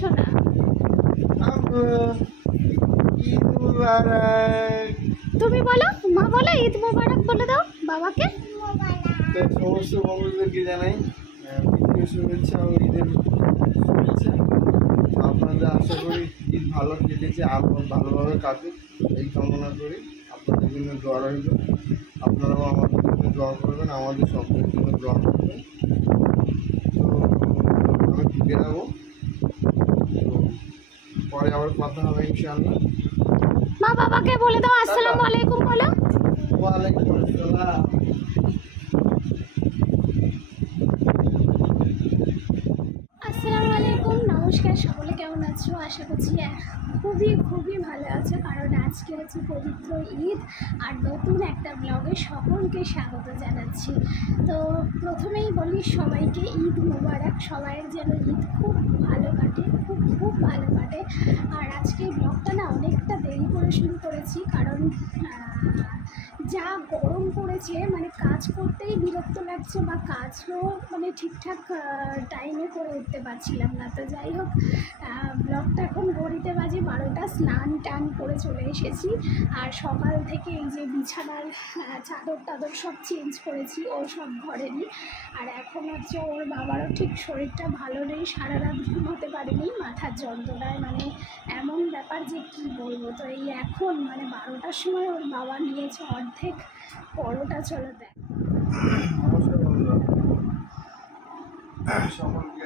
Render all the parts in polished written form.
শোনা? তুমি বলো, মা বলো ঈদ মোবারক বলে দাও বাবাকে। সমস্ত বন্ধুদেরকে জানাই ঈদের শুভেচ্ছা ও ঈদের শুভেচ্ছা। আপনাদের আশা করি ঈদ ভালো কেটেছে, আরও ভালোভাবে কাটুক এই কামনা করি। আপনাদের জন্য দোয়া রইল, আপনারাও আমাদের জন্য দোয়া করবেন, আমাদের সকলের জন্য দোয়া করবেন। তো আমি বেরাবো, তো পরে আবার কথা হবে ইনশাআল্লাহ। মা বাবাকে বলে দাও আসসালামু আলাইকুম বলো। ওয়ালাইকুম আসসালাম। আসসালামু আলাইকুম, নমস্কার, সকলে কেমন আছো? আশা করছি খুবই ভালো আছো, কারণ আজকে হচ্ছে পবিত্র ঈদ আর নতুন একটা ব্লগে সকলকে স্বাগত জানাচ্ছি। তো প্রথমেই বলি সবাইকে ঈদ মোবারক, সবাইয়ের যেন ঈদ খুব ভালো কাটে, খুব ভালো কাটে। আর আজকে ব্লগটা না অনেকটা দেরি করে শুরু করেছি, কারণ যা গরম পড়েছে, মানে কাজ করতেই বিরক্ত লাগছে, বা কাজও মানে ঠিকঠাক টাইমে করে উঠতে পারছিলাম না। তো যাই হোক, ব্লগটা এখন ঘড়িতে বাজে 12টা, স্নান টান করে চলে এসেছি। আর সকাল থেকে এই যে বিছানার চাদর টাদর সব চেঞ্জ করেছি, ও সব ঘরেরই। আর এখন হচ্ছে ওর বাবারও ঠিক শরীরটা ভালো নেই, সারা রাত ঘুমোতে পারেনি, মাথার যন্ত্রণায়, মানে এমন ব্যাপার যে কি বলবো। তো এই এখন মানে 12টার সময় ওর বাবা নিয়েছে অর্ধেক পরোটা, চলে দেয়। নমস্কার বন্ধুরা, সকলকে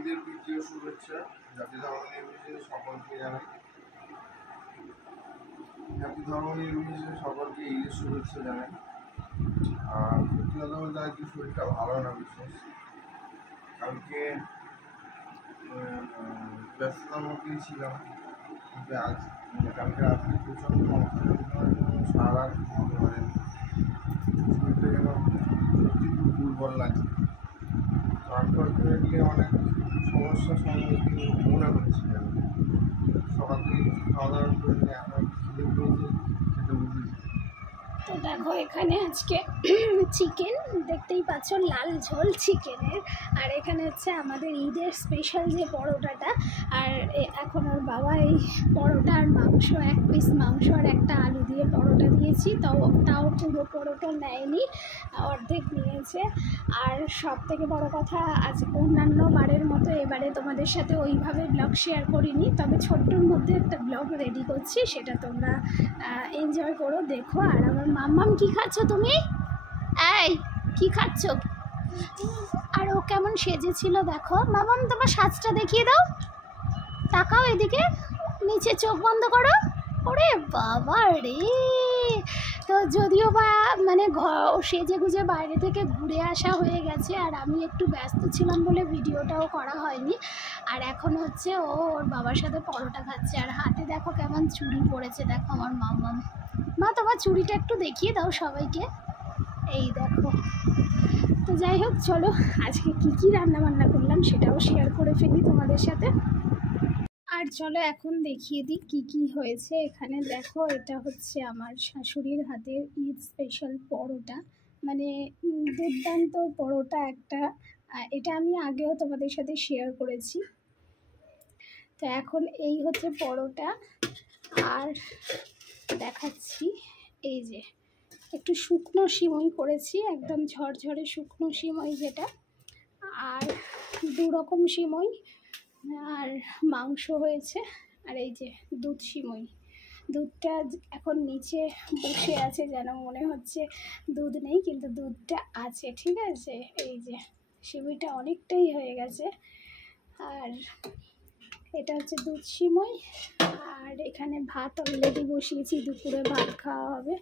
ঈদের দ্বিতীয় শুভেচ্ছা। জাতি ধর্ম নির্বিশেষে সকলকে জানাই, জাতি ধর্ম নির্বিশেষে সকলকে ঈদের শুভেচ্ছা জানাই। আর সত্যি কথা বলতে আজকে শরীরটা ভালো না বিশেষ, কালকে ব্যস্ততার মধ্যেই ছিলাম, কিন্তু আজ কালকে রাত্রে প্রচণ্ড মাথা যন্ত্রণার জন্য সারা রাত ঘুমাতে পারেনি। শরীরটা যেন সত্যি খুব দুর্বল লাগছে। আনফর্চুনেটলি অনেক সমস্যার সম্মুখীন মনে হচ্ছে। সকাল থেকে কিছু খাওয়া দাওয়া করে নিয়ে এখন খিদে পেয়েছে, খেতে বসেছি। তো দেখো এখানে আজকে চিকেন, দেখতেই পাচ্ছ লাল ঝোল চিকেনের। আর এখানে হচ্ছে আমাদের ঈদের স্পেশাল যে পরোটাটা। আর এখন ওর বাবা এই পরোটা আর মাংস, এক পিস মাংস আর একটা আলু দিয়ে পরোটা দিয়েছি, তাও পুরো পরোটা নেয়নি, অর্ধেক নিয়েছে। আর সব থেকে বড় কথা, আজ অন্যান্য বারের মতো এবারে তোমাদের সাথে ওইভাবে ব্লগ শেয়ার করিনি, তবে ছোট্টর মধ্যে একটা ব্লগ রেডি করছি, সেটা তোমরা এনজয় করো, দেখো। আর আমার মাম্মাম কি খাচ্ছ তুমি? এই কি খাচ্ছ? আর ও কেমন সেজেছিল দেখো। মাম্মাম তোমার সাজটা দেখিয়ে দাও, তাকাও এদিকে, নিচে চোখ বন্ধ করো। ওরে বাবা রে! তো যদিও বা মানে সেজে গুজে বাইরে থেকে ঘুরে আসা হয়ে গেছে, আর আমি একটু ব্যস্ত ছিলাম বলে ভিডিওটাও করা হয়নি। আর এখন হচ্ছে ও ওর বাবার সাথে পরোটা খাচ্ছে, আর হাতে দেখো কেমন চুড়ি পড়েছে, দেখো আমার মাম্মাম। মা তোমার চুড়িটা একটু দেখিয়ে দাও সবাইকে, এই দেখো। তো যাই হোক, চলো আজকে কী রান্না বান্না করলাম সেটাও শেয়ার করে ফেলি তোমাদের সাথে। আর চলো এখন দেখিয়ে দিই কী হয়েছে এখানে। দেখো, এটা হচ্ছে আমার শাশুড়ির হাতের ঈদ স্পেশাল পরোটা, মানে দুর্দান্ত পরোটা একটা। এটা আমি আগেও তোমাদের সাথে শেয়ার করেছি। তো এখন এই হচ্ছে পরোটা, আর দেখাচ্ছি এই যে একটু শুকনো সিমই করেছি, একদম ঝরঝরে শুকনো সিমই যেটা, আর 2 রকম সিমই, আর মাংস হয়েছে, আর এই যে দুধ সিমই। দুধটা এখন নিচে বসে আছে, যেন মনে হচ্ছে দুধ নেই, কিন্তু দুধটা আছে, ঠিক আছে। এই যে সিমইটা অনেকটাই হয়ে গেছে, আর এটা হচ্ছে দুধ সিমই। আর এখানে ভাত অলরেডি বসিয়েছি, দুপুরে ভাত খাওয়া হবে।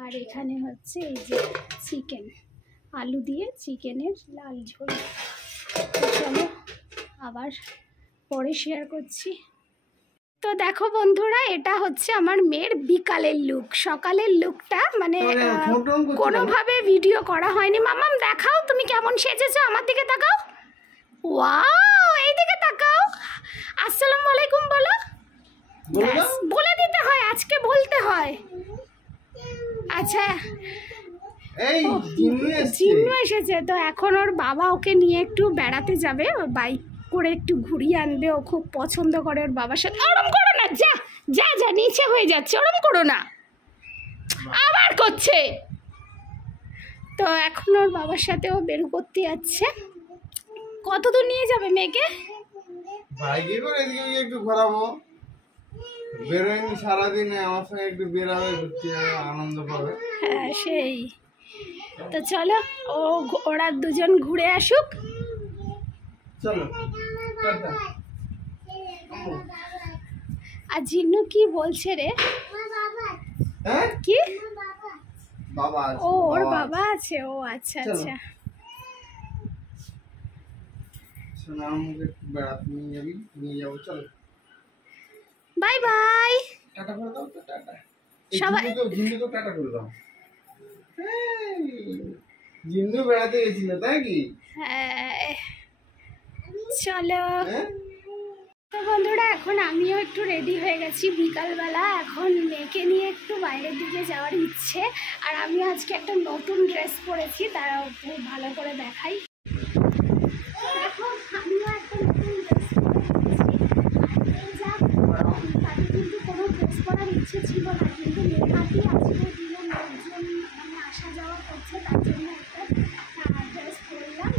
আর এখানে হচ্ছে এই যে চিকেন, আলু দিয়ে চিকেনের লাল ঝোল। চলো আবার পরে শেয়ার করছি। তো দেখো বন্ধুরা, এটা হচ্ছে আমার মেয়ের বিকালের লুক। সকালের লুকটা মানে কোনোভাবে ভিডিও করা হয়নি। মামাম দেখাও তুমি কেমন সেজেছো, আমার দিকে তাকাও। ওয়াও, এই দিকে তাকাও। আসসালামু আলাইকুম বলো, বলে দিতে হয়, আজকে বলতে হয়। আচ্ছা, চিন্নু এসেছে। তো এখন ওর বাবা ওকে নিয়ে একটু বেড়াতে যাবে, বাইক করে একটু ঘুরিয়ে আনবে, ও খুব পছন্দ করে ওর বাবার সাথে। ওরম করো না, যা যা যা, নিচে হয়ে যাচ্ছে, ওরম করো না, আবার করছে। তো এখন ওর বাবার সাথে ও বের করতে যাচ্ছে। কত দূর নিয়ে যাবে মেয়েকে? বাইকে করে এদিকে ওদিকে একটু ঘোরাবো, বেরোয়নি সারাদিনে, আমার সঙ্গে একটু বেরাবে, ঘুরতে যাবে, আনন্দ পাবে। হ্যাঁ সেই তো, চলো ওরা দুজন ঘুরে আসুক। চলো টাটা। আর জিন্নু কি বলছে রে? হ্যাঁ কি? বাবা আছে, ও ওর বাবা বাবা আছে, ও আচ্ছা চলো। আচ্ছা। শোনা, আমাকে একটু বেড়াতে নিয়ে যাবি, নিয়ে যাবো, চলো। Bye bye. টাটা করে দাও তো, টাটা। সবাই জিন্দু তো টাটা করে দাও। জিন্দু বেড়াতে গেছিল তাই কি? হ্যাঁ চলো। হ্যাঁ তো বন্ধুরা, এখন আমিও একটু রেডি হয়ে গেছি বিকালবেলা। এখন মেয়েকে নিয়ে একটু বাইরের দিকে যাওয়ার ইচ্ছে। আর আমিও আজকে একটা নতুন ড্রেস পরেছি, তারাও খুব ভালো করে দেখাই। দেখো, আমিও একটা নতুন ড্রেস তাকে কিন্তু কোনো ড্রেস পরার ইচ্ছে ছিল না, কিন্তু মেয়েহাটি আজকের দিনে লোকজন মানে আসা যাওয়া করছে, তার জন্য একটা ড্রেস পরলাম।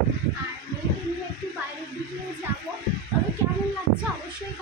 আর মেয়েকে নিয়ে একটু বাইরের দিকে যাবো। তবে কেমন লাগছে অবশ্যই